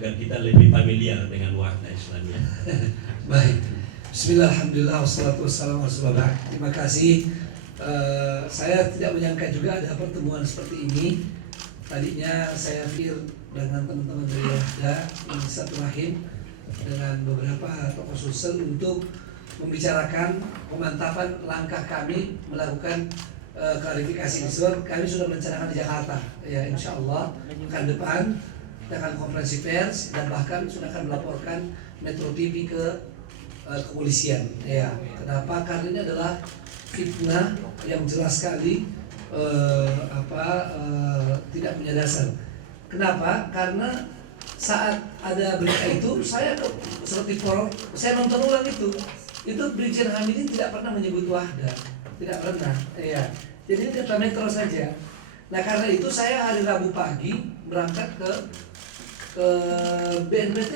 agar kita lebih familiar dengan Wahda Islamiyah. Baik, Bismillah, alhamdulillah, wassalatu wassalamu ala rasulillah. Terima kasih. Saya tidak menyangka juga ada pertemuan seperti ini. Tadinya saya pikir dengan teman-teman dari Wahda yang satu rahim dengan beberapa tokoh sosial untuk membicarakan pemantapan langkah kami melakukan klarifikasi visual. Kami sudah merencanakan di Jakarta, ya insya Allah pekan depan kita akan konferensi pers dan bahkan sudah akan melaporkan Metro TV ke kepolisian. Ya, kenapa? Karena ini adalah fitnah yang jelas sekali tidak punya dasar. Kenapa? Karena saat ada berita itu saya seperti saya nonton ulang itu Brigjen Hamidin tidak pernah menyebut Wahda, tidak pernah. Ya, jadi ini kata Metro saja. Nah karena itu saya hari Rabu pagi berangkat ke BNPT,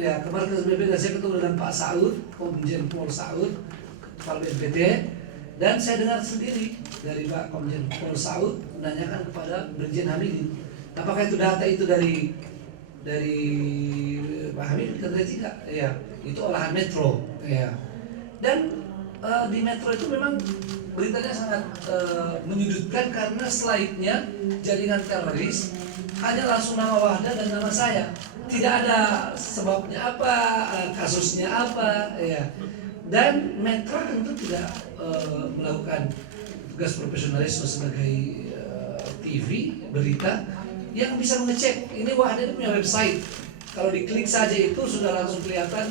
ya ke markas BNPT. Saya ketemu dengan Pak Saud, Komjen Pol Saud, Kepala BNPT, dan saya dengar sendiri dari Pak Komjen Pol Saud menanyakan kepada Brigjen Hamidin, apakah itu data itu dari Pak Hamidin? Katanya tidak, ya itu olahan Metro, ya. Dan di Metro itu memang beritanya sangat menyudutkan karena slide-nya jaringan teroris hanya langsung nama Wahda dan nama saya, tidak ada sebabnya apa, kasusnya apa, ya. Dan Metro tentu tidak melakukan tugas profesionalisme sebagai TV berita yang bisa mengecek. Ini Wahda itu punya website, kalau diklik saja itu sudah langsung kelihatan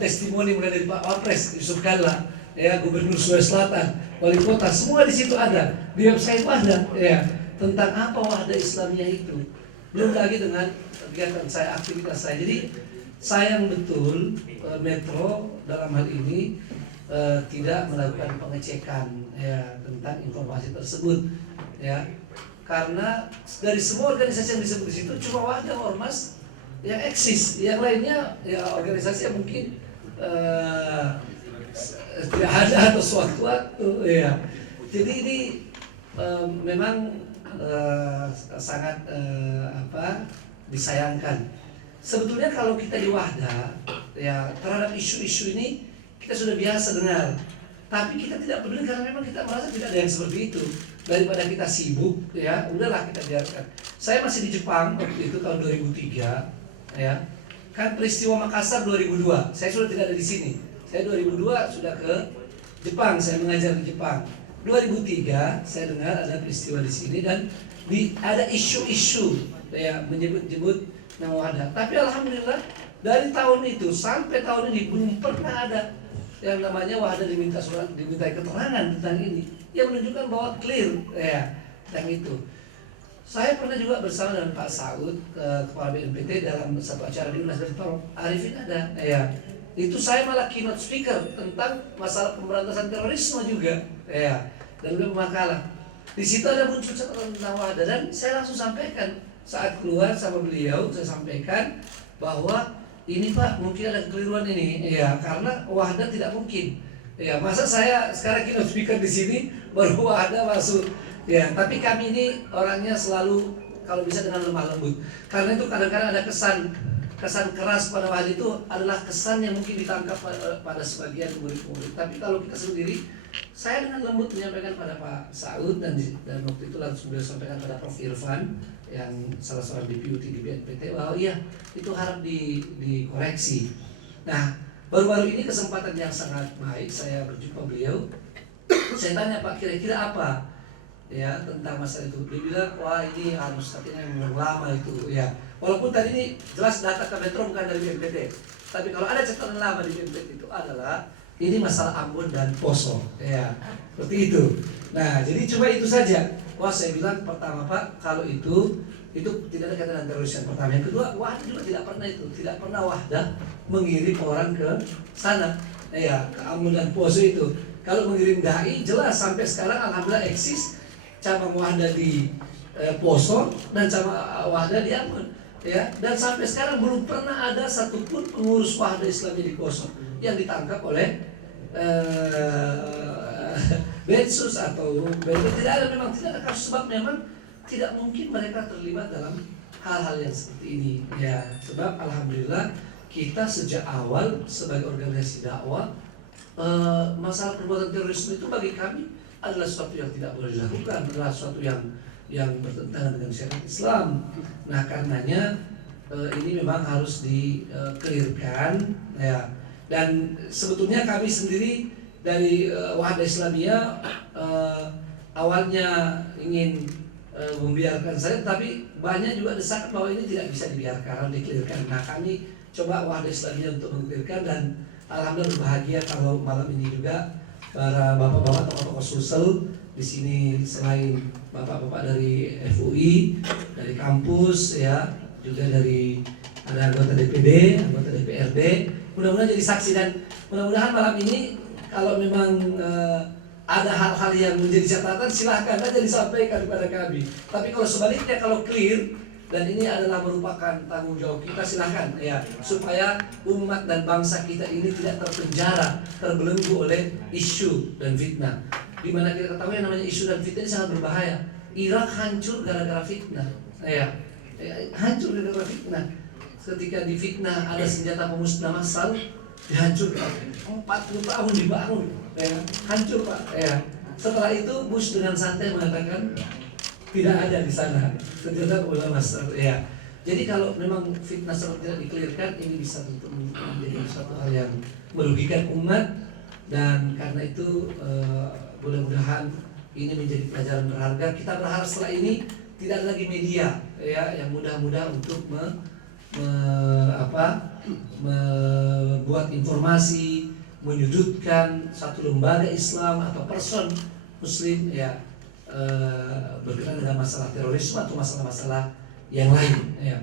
testimoni mulai dari Pak Wapres Yusuf Kalla, ya Gubernur Sulawesi Selatan, Wali Kota, semua di situ ada di website Wahda, ya tentang apa Wahda Islamiyah itu. Belum lagi dengan kegiatan saya, aktivitas saya. Jadi sayang betul Metro dalam hal ini tidak melakukan pengecekan, ya tentang informasi tersebut, ya karena dari semua organisasi yang disebut di situ cuma Wahda Ormas yang eksis, yang lainnya ya organisasi yang mungkin tidak ada atau sewaktu-waktu, ya. Jadi ini memang sangat disayangkan. Sebetulnya kalau kita di Wahda, ya terhadap isu-isu ini kita sudah biasa dengar, tapi kita tidak peduli karena memang kita merasa tidak ada yang seperti itu. Daripada kita sibuk, ya udahlah kita biarkan. Saya masih di Jepang waktu itu tahun 2003, ya kan peristiwa Makassar 2002. Saya sudah tidak ada di sini. Saya 2002 sudah ke Jepang, saya mengajar di Jepang. 2003 saya dengar ada peristiwa di sini dan ada isu-isu, ya menyebut-nyebut nama Wahda. Tapi alhamdulillah dari tahun itu sampai tahun ini belum pernah ada yang namanya Wahda dimintai keterangan tentang ini, yang menunjukkan bahwa clear, ya tentang itu. Saya pernah juga bersama dengan Pak Saud, Kepala BNPT, dalam satu acara di Universitas Tolong Arifin ada, ya itu saya malah keynote speaker tentang masalah pemberantasan terorisme juga, ya dan beliau makalah. Di situ ada muncul catatan tentang Wahda dan saya langsung sampaikan saat keluar sama beliau, saya sampaikan bahwa ini Pak mungkin ada kekeliruan ini, ya karena Wahda tidak mungkin, ya masa saya sekarang keynote speaker di sini baru Wahda masuk, ya tapi kami ini orangnya selalu kalau bisa dengan lemah lembut, karena itu kadang-kadang ada kesan keras pada Wahda itu adalah kesan yang mungkin ditangkap pada sebagian murid-murid. Tapi kalau kita sendiri, saya dengan lembut menyampaikan pada Pak Saud dan waktu itu langsung beliau sampaikan pada Prof Irfan yang salah seorang deputi di BNPT bahwa iya itu harap dikoreksi. Nah baru-baru ini kesempatan yang sangat baik saya berjumpa beliau. Saya tanya Pak kira-kira apa ya tentang masalah itu. Dia bilang wah ini harus katanya yang lama itu ya. Walaupun tadi ini jelas data ke Metro bukan dari BNPT, tapi kalau ada catatan lama di BNPT itu adalah ini masalah Ambon dan Poso, ya seperti itu. Nah jadi cuma itu saja. Wah saya bilang pertama Pak kalau itu tidak ada kaitan dengan teroris yang pertama. Yang kedua Wahda juga tidak pernah Wahda mengirim orang ke sana, ya ke Ambon dan Poso itu. Kalau mengirim dai jelas sampai sekarang alhamdulillah eksis cabang Wahda di Poso dan cabang Wahda di Ambon. Ya, dan sampai sekarang belum pernah ada satupun pengurus Wahda Islamiyah di Poso yang ditangkap oleh Densus atau BNPT. Tidak ada kasus sebab memang tidak mungkin mereka terlibat dalam hal-hal yang seperti ini ya. Sebab alhamdulillah kita sejak awal sebagai organisasi dakwah, masalah perbuatan terorisme itu bagi kami adalah sesuatu yang tidak boleh dilakukan, adalah sesuatu yang bertentangan dengan syariat Islam. Nah karenanya ini memang harus di-clearkan ya. Dan sebetulnya kami sendiri dari Wahda Islamiyah awalnya ingin membiarkan saja, tapi banyak juga desakan bahwa ini tidak bisa dibiarkan, harus di-clearkan. Nah kami coba Wahda Islamiyah untuk meng-clearkan, dan alhamdulillah berbahagia kalau malam ini juga para bapak-bapak tokoh-tokoh Sulsel di sini, selain bapak-bapak dari FUI, dari kampus ya, juga dari ada anggota DPD, anggota DPRD, mudah-mudahan jadi saksi. Dan mudah-mudahan malam ini kalau memang ada hal-hal yang menjadi catatan, silahkan aja disampaikan kepada kami. Tapi kalau sebaliknya, kalau clear dan ini adalah merupakan tanggung jawab kita, silahkan ya, supaya umat dan bangsa kita ini tidak terpenjara, terbelenggu oleh isu dan fitnah. Di mana kita ketahui yang namanya isu dan fitnah ini sangat berbahaya. Irak hancur gara-gara fitnah, ya, hancur gara-gara fitnah. Ketika difitnah ada senjata pemusnah massal, dihancurkan. 40 tahun dibangun, ya, hancur Pak. Ya. Setelah itu Bush dengan santai mengatakan tidak ada di sana senjata pemusnah massal. Ya. Jadi kalau memang fitnah seperti tidak dikelirkan, ini bisa tentu menjadi suatu hal yang merugikan umat. Dan karena itu mudah-mudahan ini menjadi pelajaran berharga. Kita berharap setelah ini tidak ada lagi media ya yang mudah-mudah untuk membuat informasi menyudutkan satu lembaga Islam atau person Muslim ya, berkenaan dengan masalah terorisme atau masalah-masalah yang lain ya.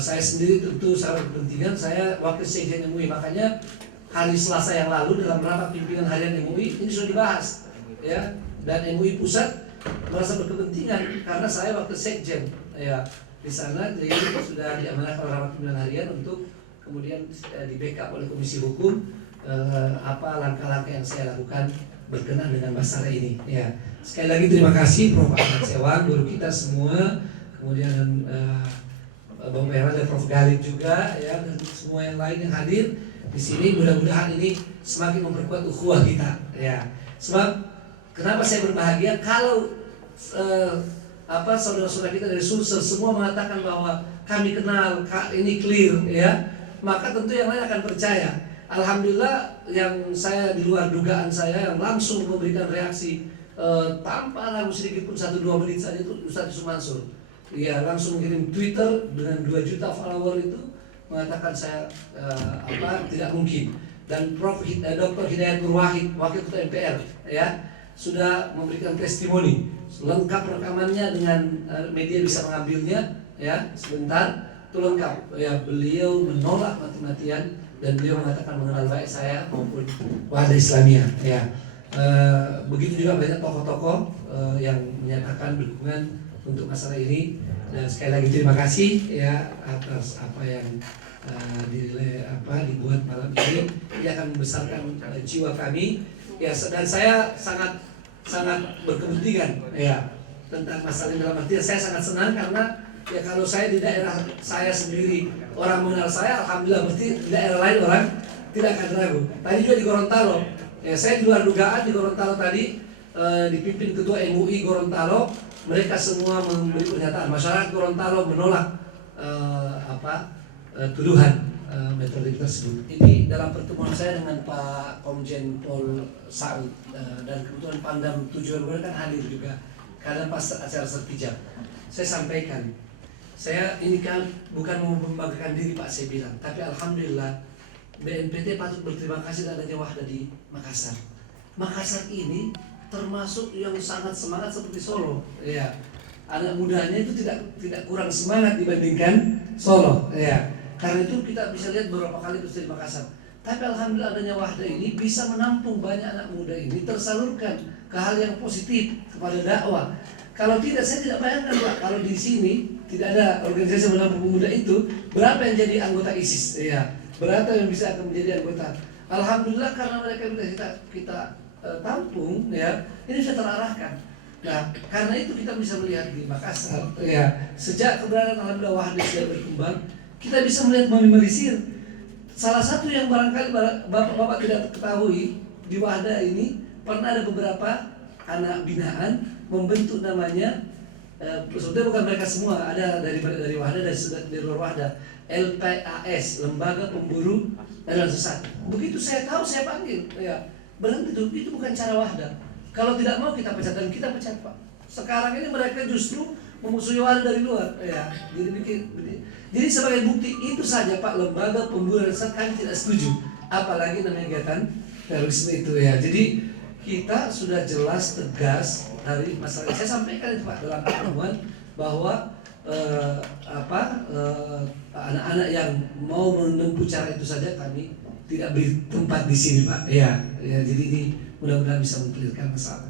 Saya sendiri tentu sangat berkepentingan, saya wakil sekjen MUI, makanya hari Selasa yang lalu dalam rapat pimpinan harian MUI ini sudah dibahas ya, dan MUI pusat merasa berkepentingan karena saya wakil sekjen ya di sana. Jadi sudah diamanahkan oleh rapat pimpinan harian untuk kemudian di backup oleh Komisi Hukum apa langkah-langkah yang saya lakukan berkenaan dengan masalah ini ya. Sekali lagi terima kasih Prof. Ahmad Sewang, guru kita semua, kemudian Bapak Era dan Prof. Galib juga ya, dan semua yang lain yang hadir di sini. Mudah-mudahan ini semakin memperkuat ukhuwah kita ya. Sebab kenapa saya berbahagia kalau saudara-saudara kita dari Sulsel semua mengatakan bahwa kami kenal, ini clear ya, maka tentu yang lain akan percaya. Alhamdulillah yang saya di luar dugaan saya yang langsung memberikan reaksi tanpa ragu sedikit pun 1-2 menit saja itu Ustaz Yusuf Mansur. Dia langsung mengirim Twitter dengan 2 juta follower itu mengatakan saya tidak mungkin. Dan Prof. Dr. Hidayat Nur Wahid, Wakil Ketua MPR ya, sudah memberikan testimoni lengkap rekamannya dengan media bisa mengambilnya ya, sebentar itu lengkap ya. Beliau menolak mati-matian dan beliau mengatakan mengenal baik saya maupun Wahda Islamiyah ya. Begitu juga banyak tokoh-tokoh yang menyatakan dukungan untuk masalah ini. Dan sekali lagi terima kasih ya atas apa yang dibuat malam ini. Dia akan membesarkan jiwa kami ya, dan saya sangat berkepentingan ya tentang masalah ini. Dalam artian saya sangat senang karena ya kalau saya di daerah saya sendiri orang mengenal saya, alhamdulillah, berarti di daerah lain orang tidak akan ragu. Tadi juga di Gorontalo ya, saya di luar dugaan di Gorontalo tadi dipimpin Ketua MUI Gorontalo, mereka semua memberi pernyataan. Masyarakat Gorontalo menolak tuduhan metode tersebut. Ini dalam pertemuan saya dengan Pak Komjen Pol Saud dan kebetulan Pangdam 7 kan hadir juga karena pas acara sertijab. Saya sampaikan, saya ini kan bukan mau membanggakan diri Pak, saya bilang, tapi alhamdulillah BNPT patut berterima kasih adanya Wahda di Makassar. Makassar ini termasuk yang sangat semangat seperti Solo ya. Anak mudanya itu tidak kurang semangat dibandingkan Solo ya. Karena itu kita bisa lihat beberapa kali peristiwa di Makassar. Tapi alhamdulillah adanya Wahda ini bisa menampung banyak anak muda ini, tersalurkan ke hal yang positif kepada dakwah. Kalau tidak, saya tidak bayangkan Pak, kalau di sini tidak ada organisasi yang menampung pemuda itu, berapa yang jadi anggota ISIS ya, berapa yang bisa akan menjadi anggota. Alhamdulillah karena mereka kita tampung ya, ini bisa terarahkan. Nah, karena itu kita bisa melihat di Makassar, ya sejak keberadaan Alhamdulillah Wahda sudah berkembang, kita bisa melihat meminimalisir. Salah satu yang barangkali bapak-bapak tidak ketahui, di Wahda ini pernah ada beberapa anak binaan membentuk namanya, sebetulnya bukan mereka semua, ada dari Wahda dan dari luar Wahda, LPAS, Lembaga Pemburu Aliran Sesat. Begitu saya tahu, saya panggil, ya berhenti itu bukan cara Wahda. Kalau tidak mau kita pecat, dan kita pecat Pak. Sekarang ini mereka justru memusuhi Wahda dari luar, ya. Jadi sebagai bukti itu saja Pak, lembaga pemburu sesat kami tidak setuju. Apalagi namanya kegiatan terorisme itu, ya. Jadi kita sudah jelas tegas dari masalah. Saya sampaikan itu Pak dalam pertemuan bahwa anak-anak yang mau menempuh cara itu saja kami tidak beri tempat di sini Pak. Ya, jadi ini mudah-mudahan bisa mengklirkan masalah.